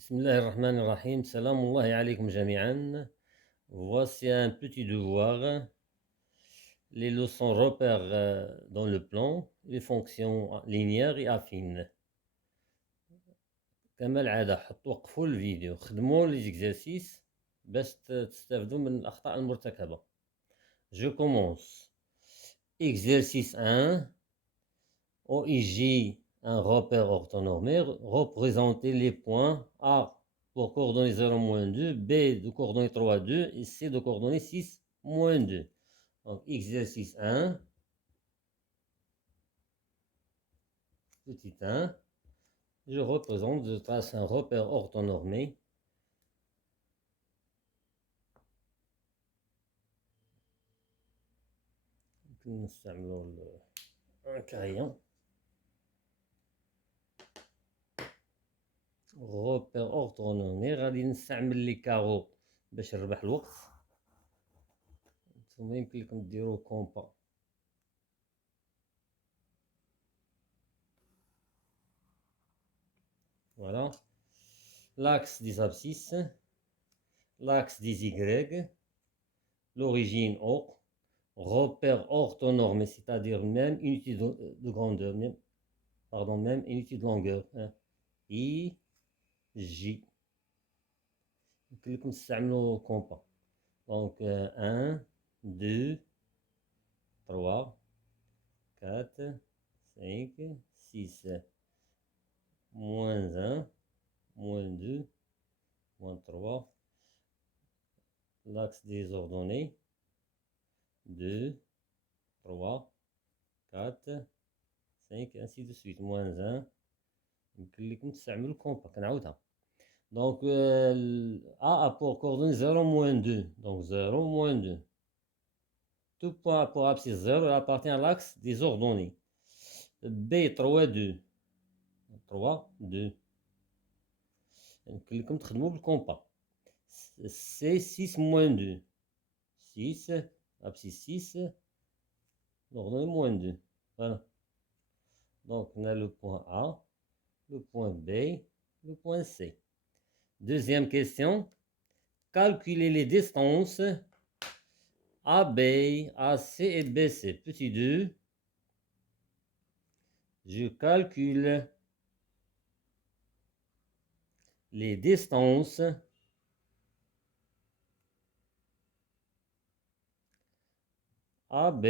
Bismillahirrahmanirrahim. Salamullahi alaykum jami'an. Voici un petit devoir. Les leçons repères dans le plan, les fonctions linéaires et affines. كما العادة وقفوا الفيديو خدموا les exercices باش تستافدوا من الأخطاء المرتكبة. Je commence. Exercice 1. OIJ, un repère orthonormé, représenter les points A pour coordonnées 0, moins 2, B de coordonnées 3, 2 et C de coordonnées 6, moins 2. Donc, exercice 1, petit 1, je représente, je trace un repère orthonormé. Un crayon. repère orthonormé غادي نستعمل لي كارو باش نربح الوقت. ثم يمكن لكم ديروا كومبا. Voilà. L'axe des abscisses, l'axe des Y, l'origine O, repère orthonormé, c'est-à-dire même unité de grandeur, même unité de longueur. Hein. I, J. كلكم تستعملوا كومبا. Donc 1, 2, 3, 4, 5, 6. Moins 1, moins 2, moins 3. L'axe des ordonnées. 2, 3, 4, 5, ainsi de suite. Moins 1. يمكن لكم تستعملوا الكومبا كنعاودها. Donc A pour coordonnées 0, moins 2. Donc 0, moins 2. Tout point pour abscisse 0 appartient à l'axe des ordonnées. B 3, 2. 3, 2. يمكن لكم تخدموا بالكومبا. C 6, moins 2. 6, abscisse 6. Ordonnée moins 2. Voilà. Donc on a le point A, le point B, le point C. Deuxième question. Calculer les distances AB, AC et BC. Petit 2. Je calcule les distances AB,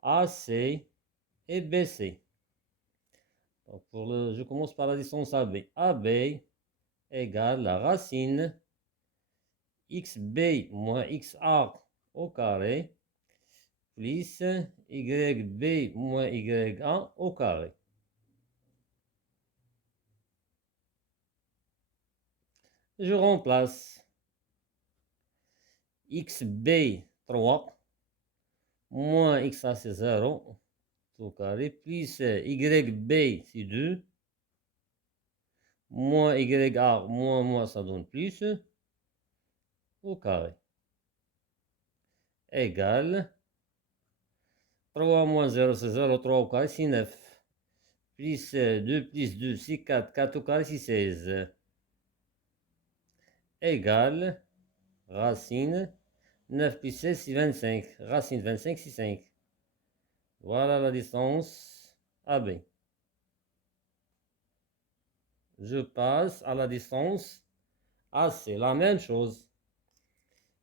AC et BC. Donc je commence par la distance AB. AB égale la racine XB moins XA au carré plus YB moins YA au carré. Je remplace XB 3 moins XA c'est 0 au carré plus YB c'est 2 moins YA moins ça donne plus au carré égale 3 moins 0 c'est 0, 3 au carré c'est 9 plus 2 plus 2 c'est 4, 4 au carré c'est 16 égale racine 9 plus 16 c'est 25, racine 25 c'est 5. Voilà la distance AB. Je passe à la distance AC, la même chose.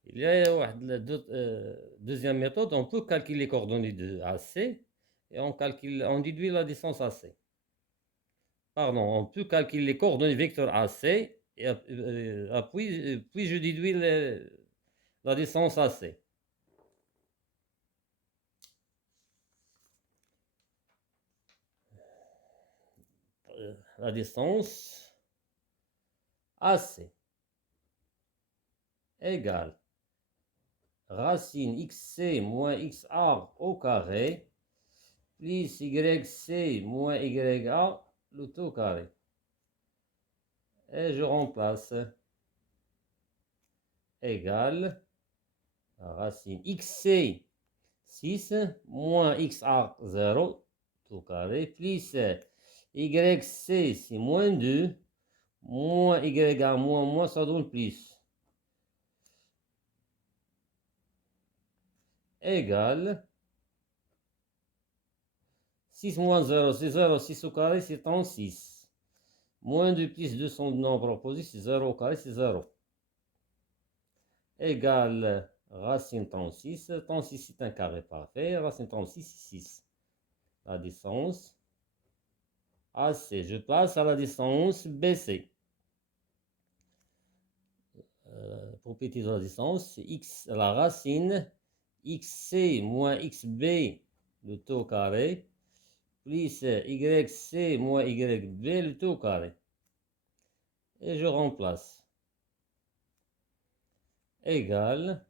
Il y a une deuxième méthode, on peut calculer les coordonnées de AC et on déduit la distance AC. Pardon, on peut calculer les coordonnées vecteurs AC et puis je déduis la distance AC. La distance AC égale racine XC moins XA au carré plus YC moins YA le tout au carré. Et je remplace égale racine XC 6 moins XA 0 tout carré plus YC, c'est moins 2. Moins YA, moins, ça donne plus. Égale 6 moins 0, c'est 0. 6 au carré, c'est 36. Moins 2 plus 2 sont de nombres opposés, c'est 0 au carré, c'est 0. Égale racine 36. 36, c'est un carré parfait. Racine 36, c'est 6. La distance AC. Je passe à la distance BC. Propriété de la distance, c'est x, la racine xc moins xb, le tout au carré, plus yc moins yb, le tout au carré. Et je remplace. Égale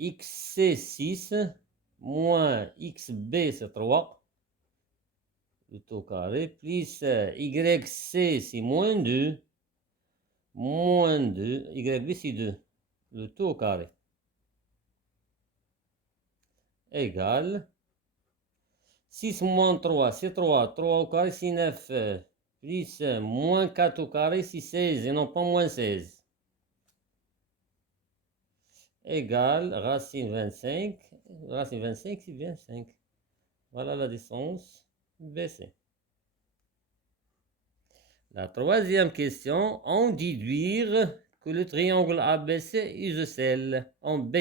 xc 6 moins xb c'est 3, le tout au carré, plus yc c'est moins 2, yb c'est 2, le tout au carré. Égale 6 moins 3, c'est 3. 3 au carré, c'est 9. Plus moins 4 au carré, c'est 16. Et non pas moins 16. Égale racine 25. Racine 25, c'est 25. Voilà la distance BC. La troisième question, on déduire que le triangle ABC est isocèle en B.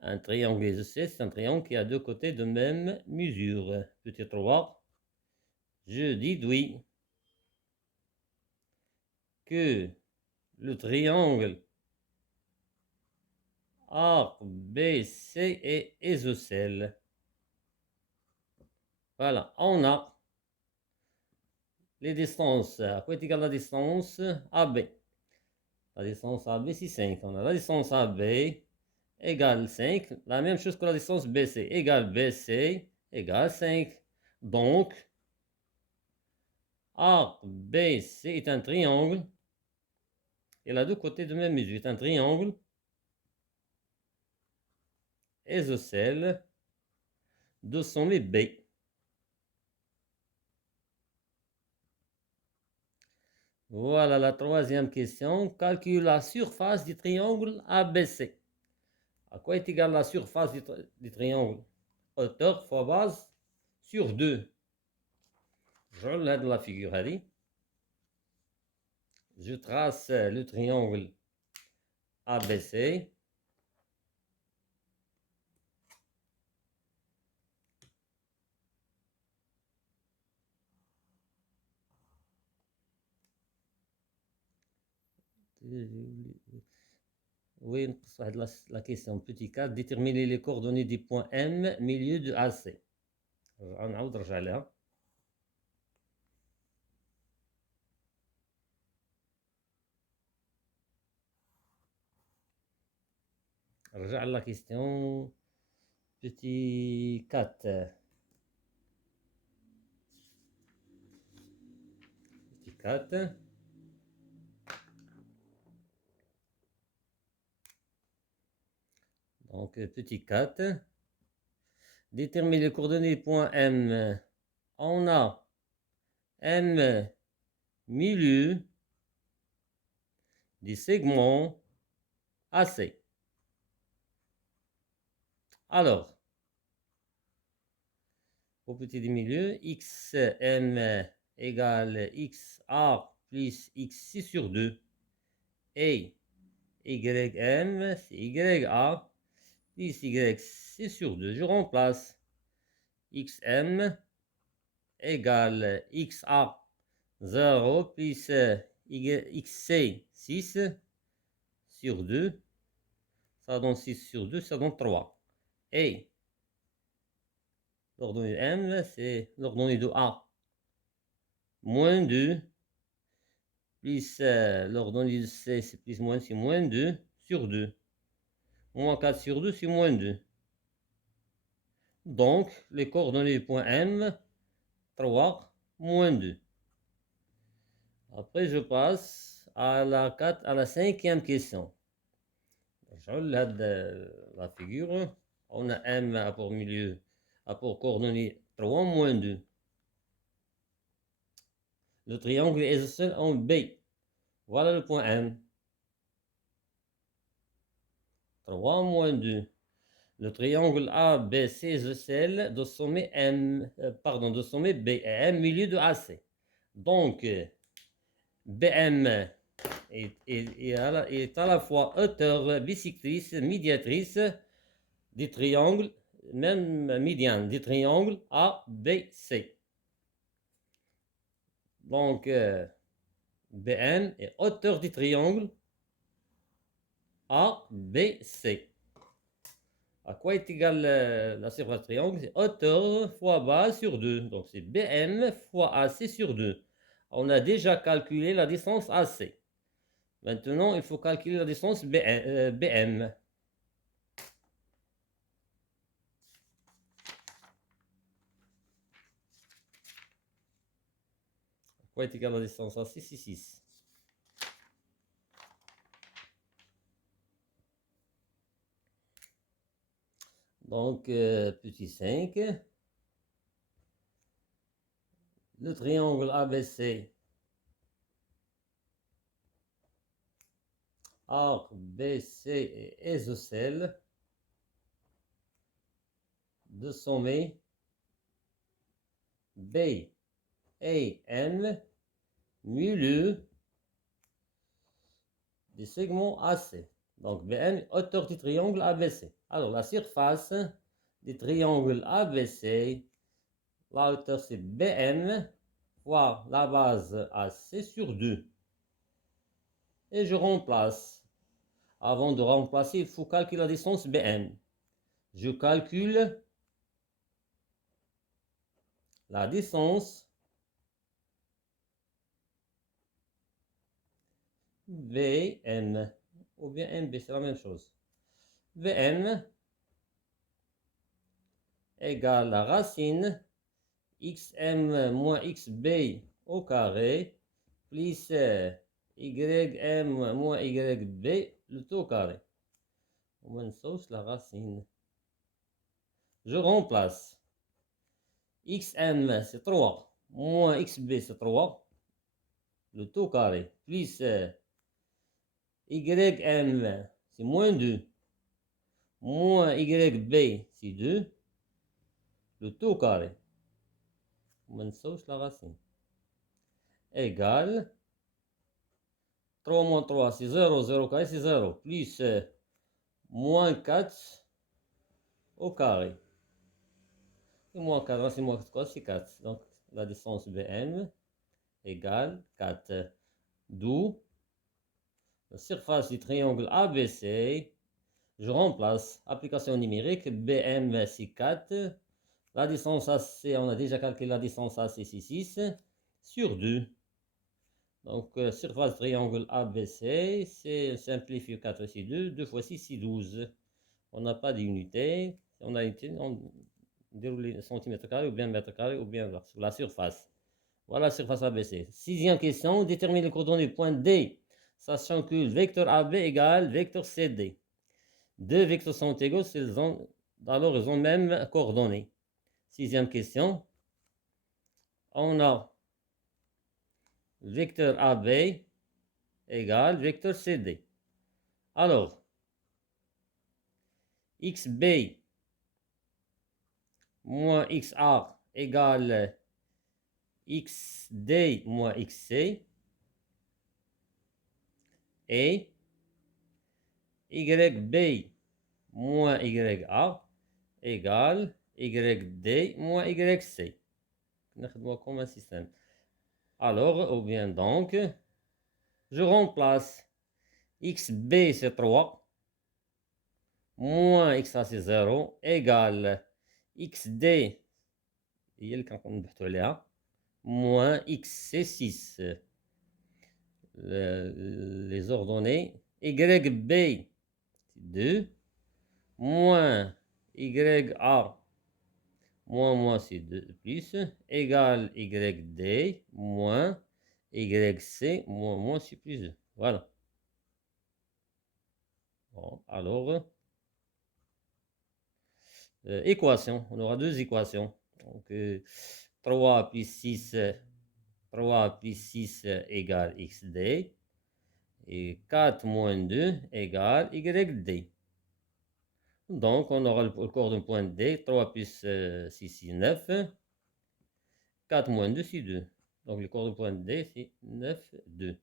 Un triangle isocèle, c'est un triangle qui a deux côtés de même mesure. Petit 3. Je déduis que le triangle ABC est isocèle. Voilà, on a les distances. À quoi est égale la distance AB? La distance AB, c'est 5. On a la distance AB égale 5. La même chose que la distance BC. Égale BC égale 5. Donc, ABC est un triangle. Il a deux côtés de même mesure. C'est un triangle isocèle de sommet B. Voilà la troisième question. Calcule la surface du triangle ABC. À quoi est égale la surface du triangle? Hauteur fois base sur 2. Je l'aide la figure. Je trace le triangle ABC. Oui, la question petit 4. Déterminer les coordonnées du point M, milieu de AC. نعاود نرجع لها. نرجع la question petit 4. Petit 4. Donc, petit 4. Déterminer les coordonnées du point M. On a M, milieu du segment AC. Alors, au petit du milieu, XM égale XA plus XC sur 2. Et YM, c'est YA plus YC sur 2. Je remplace. XM égale XA 0 plus XC 6 sur 2. Ça donne 6 sur 2, ça donne 3. Et l'ordonnée de M, c'est l'ordonnée de A. Moins 2 plus l'ordonnée de C, c'est plus moins, c'est moins 2 sur 2. Moins 4 sur 2, c'est moins 2. Donc, les coordonnées du point M, 3, moins 2. Après, je passe à la cinquième question. Je regarde la figure. On a M à pour milieu, à pour coordonnée 3 moins 2. Le triangle est isocèle en B. Voilà le point M. 3 moins 2. Le triangle ABC isocèle de sommet M, de sommet B et M milieu de AC. Donc, BM est à la fois hauteur bisectrice, médiatrice des triangles, même médiane des triangles ABC. Donc, BM est hauteur du triangle ABC. À quoi est égale la surface triangle? C'est hauteur fois base sur 2. Donc, c'est BM fois AC sur 2. On a déjà calculé la distance AC. Maintenant, il faut calculer la distance BM. À quoi est égale la distance AC? C'est 6. Donc, petit 5. Le triangle ABC. Arc BC et isocèle de sommet B et M milieu du segment AC. Donc BM, hauteur du triangle ABC. Alors la surface du triangle ABC, la hauteur c'est BM fois la base AC sur 2. Et je remplace. Avant de remplacer, il faut calculer la distance BM. Je calcule la distance VM, ou bien MB, c'est la même chose. VM égale la racine xm moins xb au carré plus ym moins yb le tout au carré. On sauce la racine. Je remplace. xm c'est 3 moins xb c'est 3 le tout au carré plus ym c'est moins 2 moins yb c'est 2 le tout au carré. On sauce la racine. Égale 3 moins 3 c'est 0, 0 carré c'est 0, plus moins 4 au carré. Et moins 4 c'est moins 3 c'est 4. Donc la distance BM égale 4. D'où la surface du triangle ABC. Je remplace application numérique. BM c'est 4. La distance AC, on a déjà calculé la distance AC c'est 6 sur 2. Donc, surface triangle ABC, c'est simplifié 4 c'est 2, 2 fois 6 c'est 12. On n'a pas d'unité, on a été déroulé centimètre carré ou bien mètre carré ou bien sur la surface. Voilà la surface ABC. Sixième question, détermine les coordonnées du point D, sachant que le vecteur AB égale vecteur CD. Deux vecteurs sont égaux, alors ils ont même coordonnées. Sixième question, on a vecteur AB égale vecteur CD. Alors, xb moins xa égale xd moins xc et yb moins ya égale yd moins yc. ناخدوها comme un système. Alors, ou bien donc, je remplace xb c'est 3 moins xa c'est 0 égale xd هي اللي كنبقاو نبحثوا عليها moins xc 6. Les ordonnées yb c'est 2 moins ya moins c'est 2 plus égale yd moins yc moins c'est plus 2. Voilà. Bon, alors, équation. On aura deux équations. Donc, 3 plus 6 3 plus 6 égale xd. Et 4 moins 2 égale yd. Donc, on aura le coordonnée point D. 3 plus 6, c'est 9. 4 moins 2, c'est 2. Donc, le coordonnée point D, c'est 9, 2.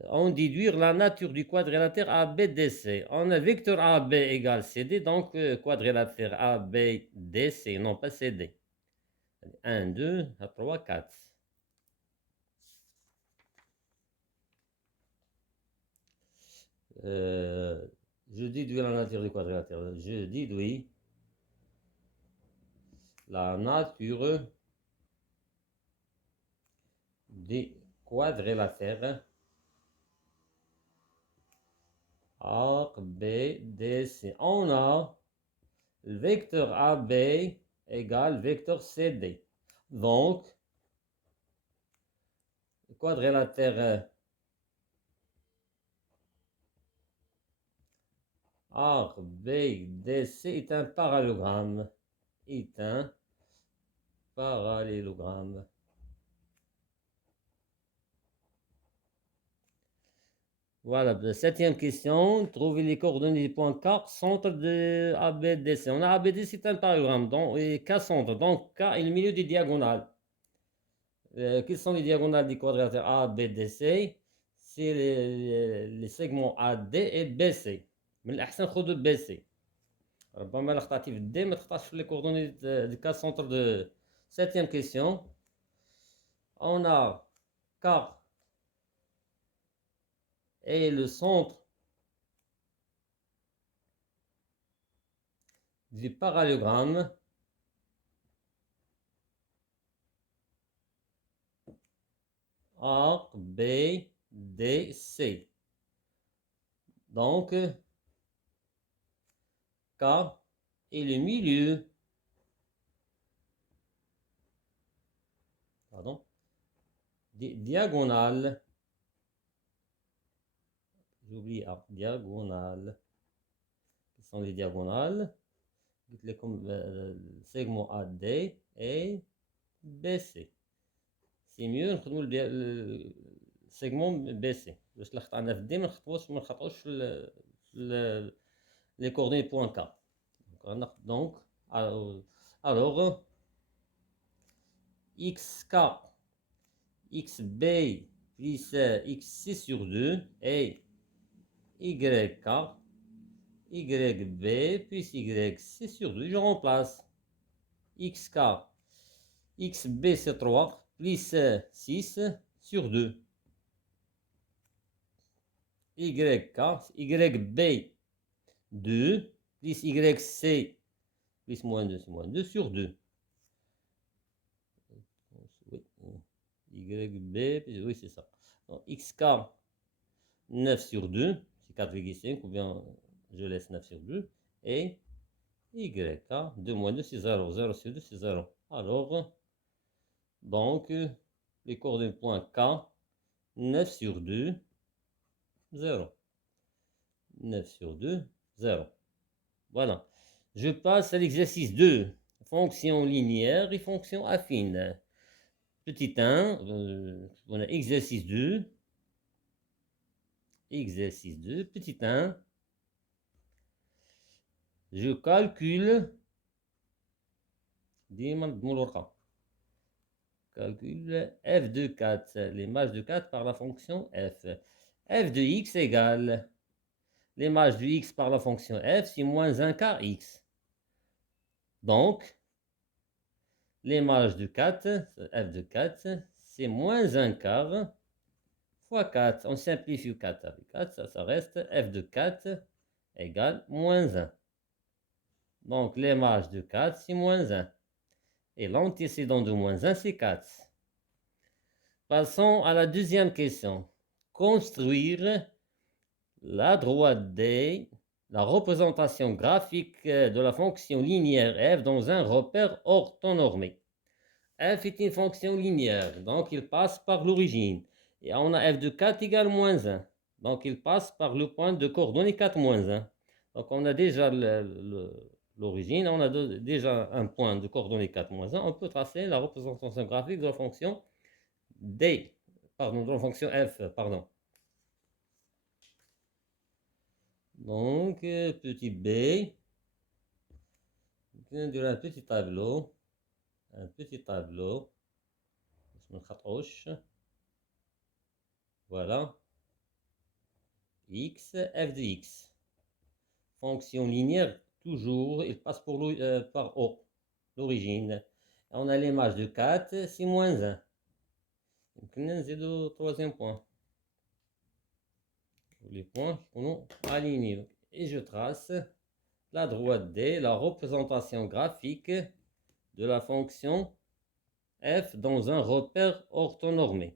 On déduire la nature du quadrilatère ABDC. On a vecteur AB égale CD, donc quadrilatère ABDC, non pas CD. 1, 2, 3, 4. Je déduis la nature du quadrilatère. Je déduis la nature des quadrilatères A, B, D, C. On a le vecteur AB égale vecteur CD. Donc, le quadrilatère A, B, D, C est un parallélogramme. Est un parallélogramme. Voilà, septième question. Trouvez les coordonnées du point K, centre de ABDC. On a ABDC, c'est un parallélogramme. Donc, et K centre. Donc, K est le milieu des diagonales. Quelles sont les diagonales du quadrilatère ABDC? C'est les segments AD et BC. من الأحسن خذوا BC. ربما لا خطأتي في D ما تخطأش في les coordonnées du K centre de septième question. On a K et le centre du parallélogramme A, B, D, C. Donc, K est le milieu des diagonales. J'oublie A, diagonale. Quelles sont les diagonales? Dites-les comme segment AD et BC. C'est mieux نخدموا le segment BC. باش اللي خطأنا في D ما نخطأوش في les coordonnées point K. Donc, alors xk, xb plus xc sur 2 et yk, yb plus yc sur 2. Je remplace xk, xb c'est 3 plus 6 sur 2. Yk, yb 2 plus yc plus moins 2, c'est moins 2 sur 2. YB, oui c'est ça. Donc, xk 9 sur 2, c'est 4,5 ou bien je laisse 9 sur 2. Et YK 2 moins 2 c'est 0, 0 sur 2 c'est 0. Alors, donc, les coordonnées point K, 9 sur 2, 0. 9 sur 2, 0. Voilà. Je passe à l'exercice 2. Fonction linéaire et fonction affine. Petit 1, on a exercice 2. Exercice 2, petit 1. Je calcule. Calcule f de 4, l'image de 4 par la fonction f. F de x égale l'image de x par la fonction f, c'est moins 1 quart x. Donc, l'image de 4, f de 4, c'est moins 1 quart fois 4. On simplifie 4 avec 4, ça reste f de 4 égale moins 1. Donc, l'image de 4, c'est moins 1. Et l'antécédent de moins 1, c'est 4. Passons à la deuxième question. Construire la droite D, la représentation graphique de la fonction linéaire f dans un repère orthonormé. F est une fonction linéaire, donc il passe par l'origine. Et on a f de 4 égale moins 1. Donc il passe par le point de coordonnée 4 moins 1. Donc on a déjà l'origine, on a déjà un point de coordonnées 4 moins 1, on peut tracer la représentation graphique de la fonction d, pardon, de la fonction f, pardon. Donc, petit b, ندير un petit tableau, باش ما نخطئوش. Voilà, x, f de x, fonction linéaire, toujours, il passe par O, l'origine. On a l'image de 4, c'est moins 1. Donc, c'est le troisième point. Les points sont alignés. Et je trace la droite D, la représentation graphique de la fonction f dans un repère orthonormé.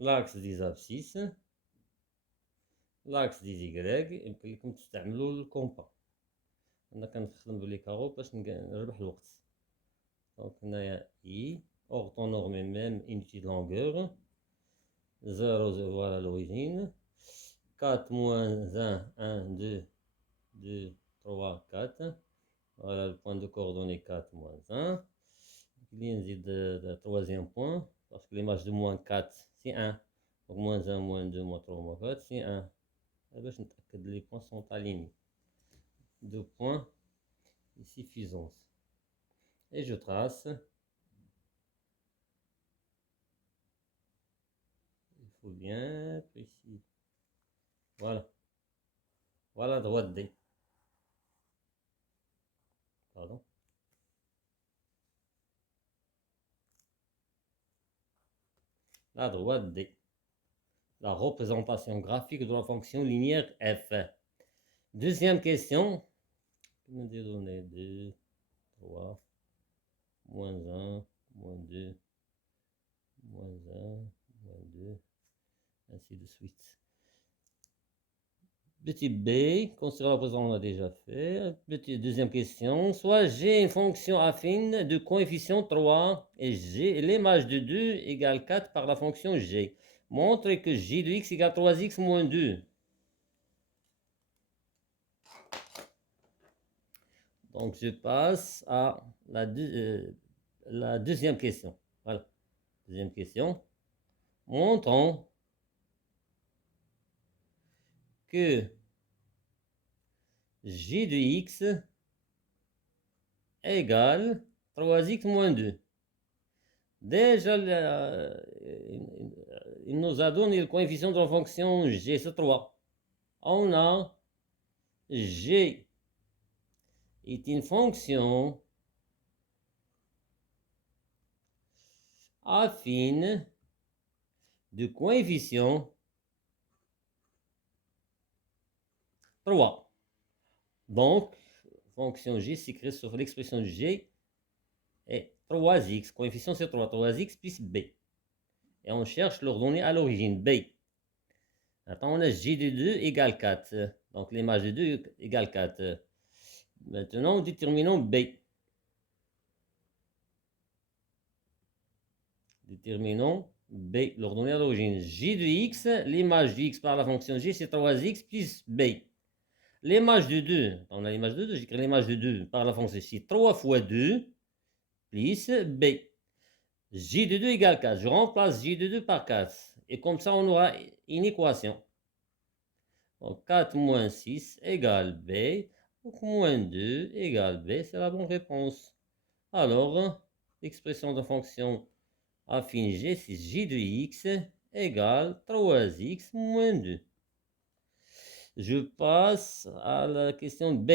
L'axe des abscisses, l'axe des Y. يمكن لكم تستعملوا الكومبا. انا كنخدم بلي كارو باش نربح الوقت. دونك هنايا I orthonormé même unité de longueur. 0, voilà l'origine. 4 moins 1, 1, 2, 2, 3, 4. Voilà le point de coordonnées 4 moins 1. Il y a le troisième point, parce que l'image de moins 4, c'est 1. Donc moins 1, moins 2, moins 3, moins 4, c'est 1. Et bien, je que les points sont alignés. 2 points et suffisance. Et je trace. Il faut bien précis. Voilà. Voilà droite D. Pardon. La droite D. La représentation graphique de la fonction linéaire f. Deuxième question. Je vais donner 2, 3, moins 1, moins 2, moins 1, moins 2, ainsi de suite. Petit b, considérant la position, on a déjà fait. Deuxième question. Soit j'ai une fonction affine de coefficient 3 et g, l'image de 2 égale 4 par la fonction g. Montre que j de x égale 3x moins 2. Donc je passe à la deuxième question. Voilà. Deuxième question. Montrons que j de x égale 3x moins 2. Déjà, il nous a donné le coefficient de la fonction g, c'est 3. On a g est une fonction affine de coefficient 3. Donc, fonction g s'écrit sur l'expression g est 3x. Coefficient c'est 3. 3x plus b. Et on cherche l'ordonnée à l'origine, b. Maintenant, on a j de 2 égale 4. Donc, l'image de 2 égale 4. Maintenant, déterminons b. Déterminons b, l'ordonnée à l'origine. J de x, l'image de x par la fonction g, c'est 3x plus b. L'image de 2, on a l'image de 2, j'écris l'image de 2 par la fonction c, 3 fois 2 plus b. J de 2 égale 4. Je remplace j de 2 par 4. Et comme ça, on aura une équation. Donc 4 moins 6 égale b. Donc moins 2 égale b. C'est la bonne réponse. Alors, l'expression de fonction affine g, c'est j de x égale 3x moins 2. Je passe à la question B.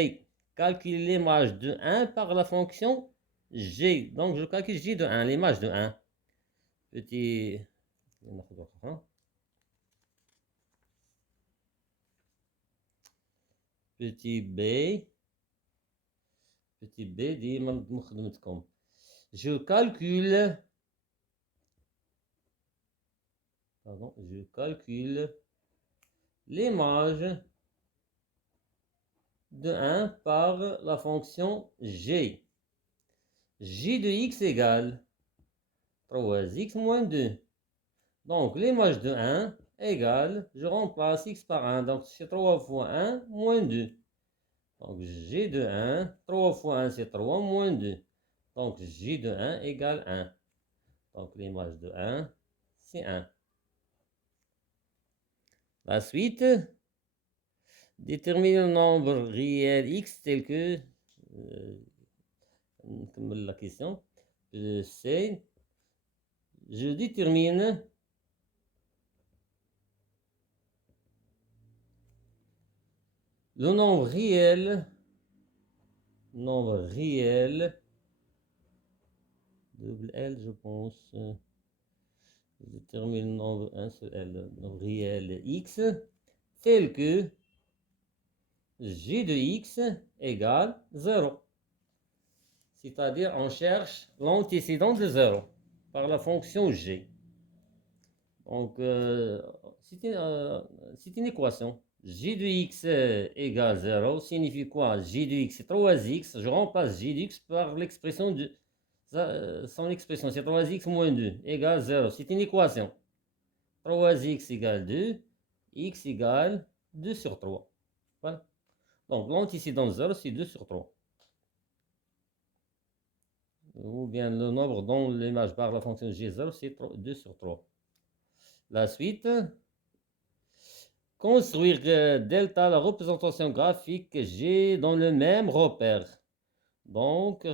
Calculer l'image de 1 par la fonction g. Donc, je calcule j de 1, l'image de 1. Petit... Petit b. Petit b, ديما مخدمتكم. Je calcule... Pardon, je calcule l'image de 1 par la fonction g. J de x égale 3x moins 2. Donc, l'image de 1 égale, je remplace x par 1. Donc, c'est 3 fois 1 moins 2. Donc, J de 1, 3 fois 1, c'est 3 moins 2. Donc, J de 1 égale 1. Donc, l'image de 1, c'est 1. La suite, détermine le nombre réel x tel que, comme la question, c'est, je détermine le nombre réel, double L, je pense, je détermine le nombre, un seul L, le nombre réel x, tel que g de x égale 0. C'est-à-dire, on cherche l'antécédent de 0 par la fonction g. Donc, c'est une équation. J de x égale 0 signifie quoi? J de x c'est 3x. Je remplace J de x par l'expression de son expression. C'est 3x moins 2 égale 0. C'est une équation. 3x égale 2. X égale 2 sur 3. Voilà. Donc, l'antécédent de 0, c'est 2 sur 3. Ou bien le nombre dont l'image par la fonction G0, c'est 2 sur 3. La suite. Construire delta la représentation graphique G dans le même repère. Donc,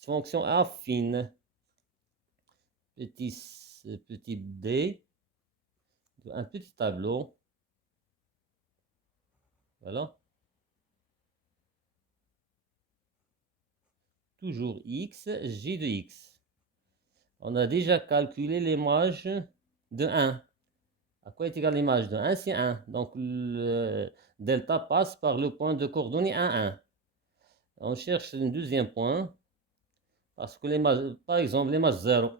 fonction affine. Petit d, un petit tableau. Voilà. Toujours x, j de x. On a déjà calculé l'image de 1. À quoi est égale l'image de 1? C'est 1. Donc, le delta passe par le point de coordonnées 1, 1. On cherche un deuxième point. Parce que l'image, par exemple, l'image 0.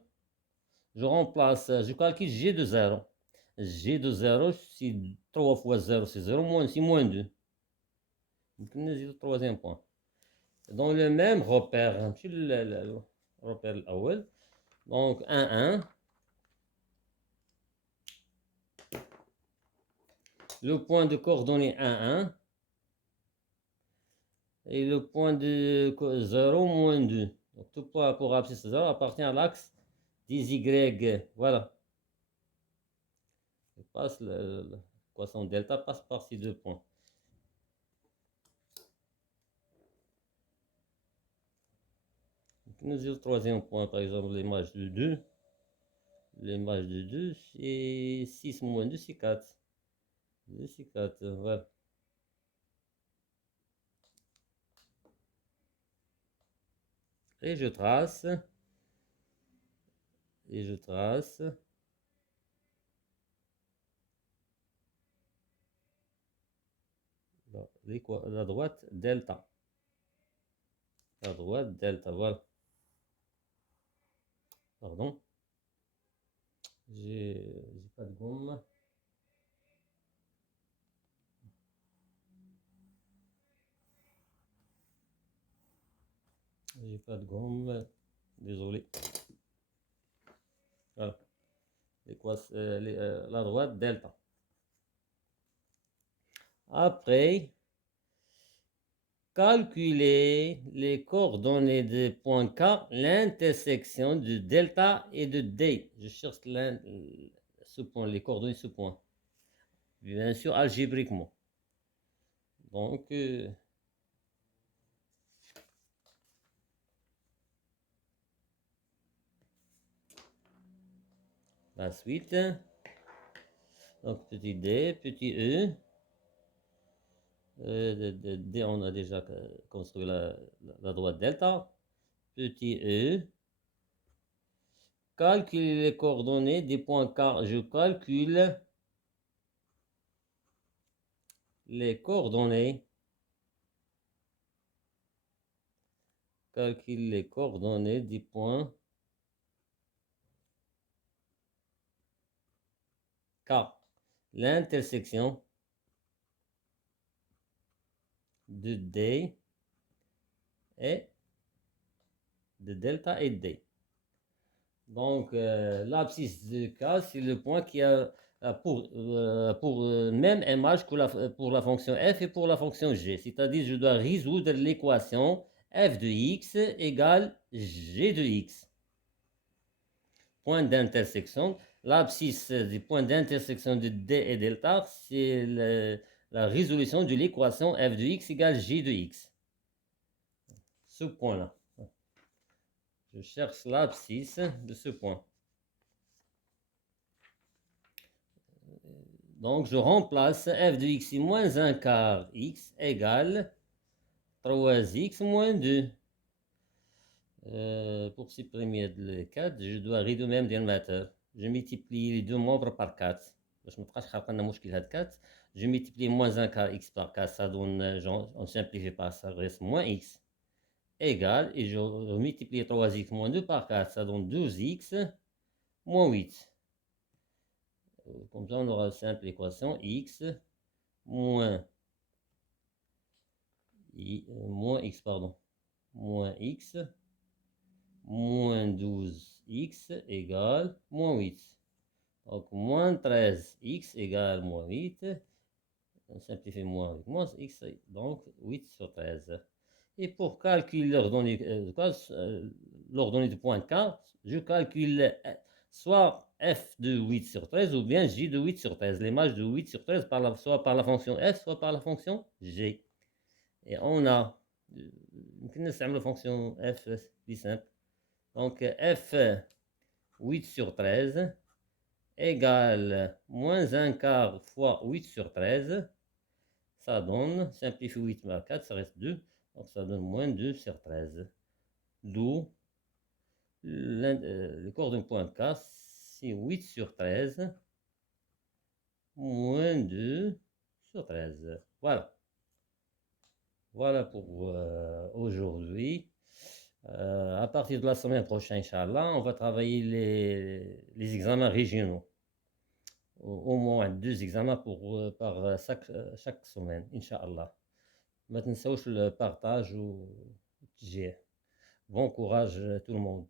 Je remplace, je calcule g de 0. G de 0, c'est 3 fois 0, c'est 0, c'est moins 2. Donc, le troisième point. Dans le même repère, le repère الأول. Donc, 1, 1. Le point de coordonnées 1, 1. Et le point de 0, moins 2. Donc, tout point pour abscisse 0 appartient à l'axe des Y. Voilà. L'équation delta passe par ces deux points. Nous avons le troisième point, par exemple, l'image de 2. L'image de 2, c'est 6 moins 2, c'est 4. 2, c'est 4, voilà. Et je trace. La droite delta. La droite delta, voilà. Pardon. J'ai pas de gomme. J'ai pas de gomme. Désolé. Voilà. La droite delta. Après, calculer les coordonnées de point K, l'intersection de delta et de D. Je cherche ce point, les coordonnées de ce point. Bien sûr, algébriquement. Donc, la suite. Donc, petit d, petit e. D, on a déjà construit la droite delta. Petit e. Calculer les coordonnées des points K. Je calcule les coordonnées. Calcule les coordonnées des points K. L'intersection de D et de delta et D. Donc, l'abscisse de K, c'est le point qui a pour même image que pour la fonction f et pour la fonction g. C'est-à-dire, je dois résoudre l'équation f de x égale g de x. Point d'intersection. L'abscisse du point d'intersection de D et delta, c'est la résolution de l'équation f de x égale g de x. Ce point-là. Je cherche l'abscisse de ce point. Donc, je remplace f de x moins 1 quart x égale 3x moins 2. Pour supprimer le 4, je dois réduire même dénominateur. Je multiplie les deux membres par 4. Je multiplie moins 1 quart x par 4, ça donne, on simplifie par ça, reste moins x. Égale, et je multiplie 3x moins 2 par 4, ça donne 12x moins 8. Comme ça, on aura une simple équation x moins x moins x moins 12x égale moins 8. Donc, moins 13x égale moins 8. On simplifie moins avec moins x, donc 8 sur 13. Et pour calculer l'ordonnée de point K, je calcule soit f de 8 sur 13 ou bien j de 8 sur 13. L'image de 8 sur 13 soit par la fonction f, soit par la fonction g. Et on a la fonction f plus simple. Donc f 8 sur 13 égale moins 1 quart fois 8 sur 13. Ça donne, simplifie 8 par 4, ça reste 2. Donc ça donne moins 2 sur 13. D'où le coordonnée point K, c'est 8 sur 13 moins 2 sur 13. Voilà. Voilà pour aujourd'hui. À partir de la semaine prochaine, Inch'Allah, on va travailler les examens régionaux. Au moins 2 examens par chaque semaine, Inch'Allah. Maintenant, c'est le partage ou bon courage tout le monde.